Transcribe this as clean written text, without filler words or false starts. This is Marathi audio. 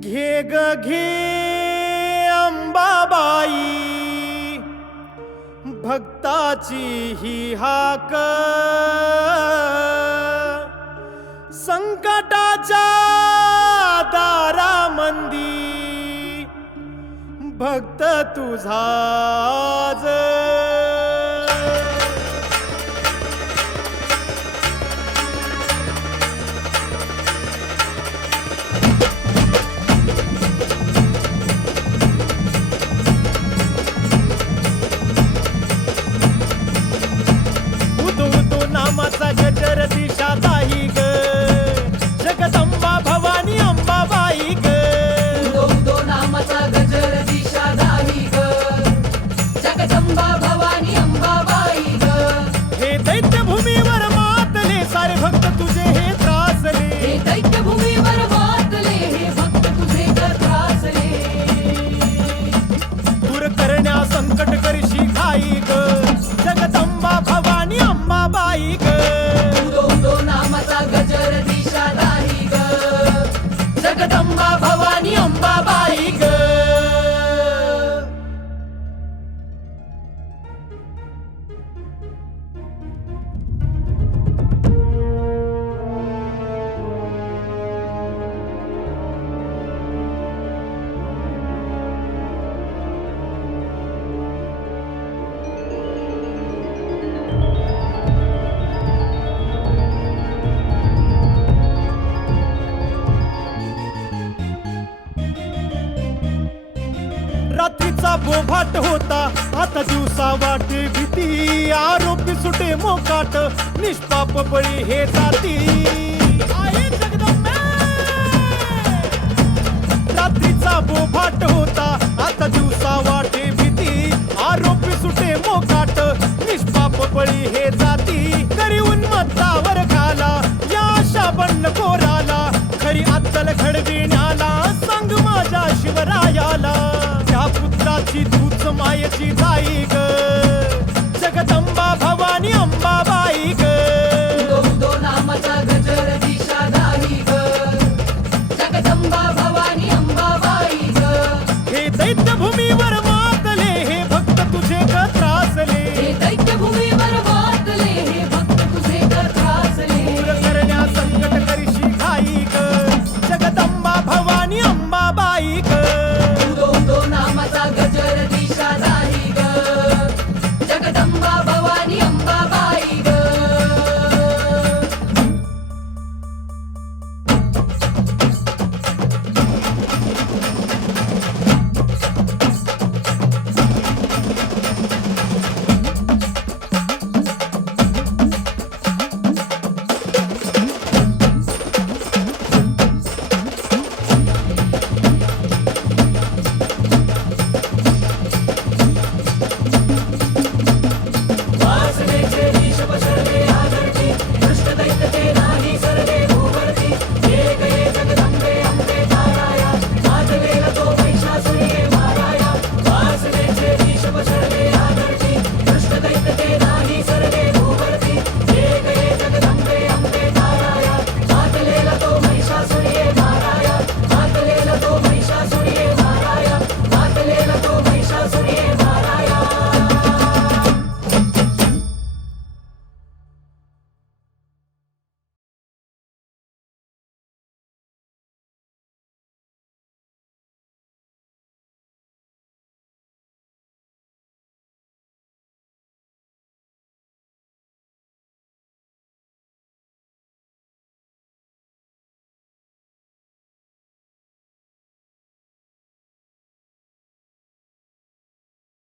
घे ग घे अंबाबाई, भक्ताची ही हाक, संकटाच्या दारामंदी भक्त तुझाच। नामाचा गजर दिशा ताही ग, जगदंबा भवानी अंबाबाई ग। उदो उदो नामाचा गजर दिशा दाही ग, जगदंबा भवानी अंबाबाई ग। हे दैत्यभूमीवर मातले सारे भक्त तुझे हे त्रासले, हे दैत्यभूमीवर मातले हे भक्त तुझे ग त्रासले। दूर करण्या संकट करशी घाई ग, जगदंबा भवानी अंबाबाई ग। उदो उदो नामाचा गजर दिशा दाही ग, जगदंबा भवानी अंबाबाई ग। रात्रीचा बोभाट होता आता दिवसा वाटे भीती, आरोपी सुटे मोकाट निष्पाप बळी हे जाती। आई जगदंबे! रात्रीचा बोभाट होता आता दिवसा वाटे भीती, आरोपी सुटे मोकाट निष्पाप बळी हे जाती। करी उन्मत्तावर घाला या शाबण कोराला, खरी अत्तल घडविण्याला सांग माझ्या शिवरायाला। त्या पुत्राची तूच मायेची जाई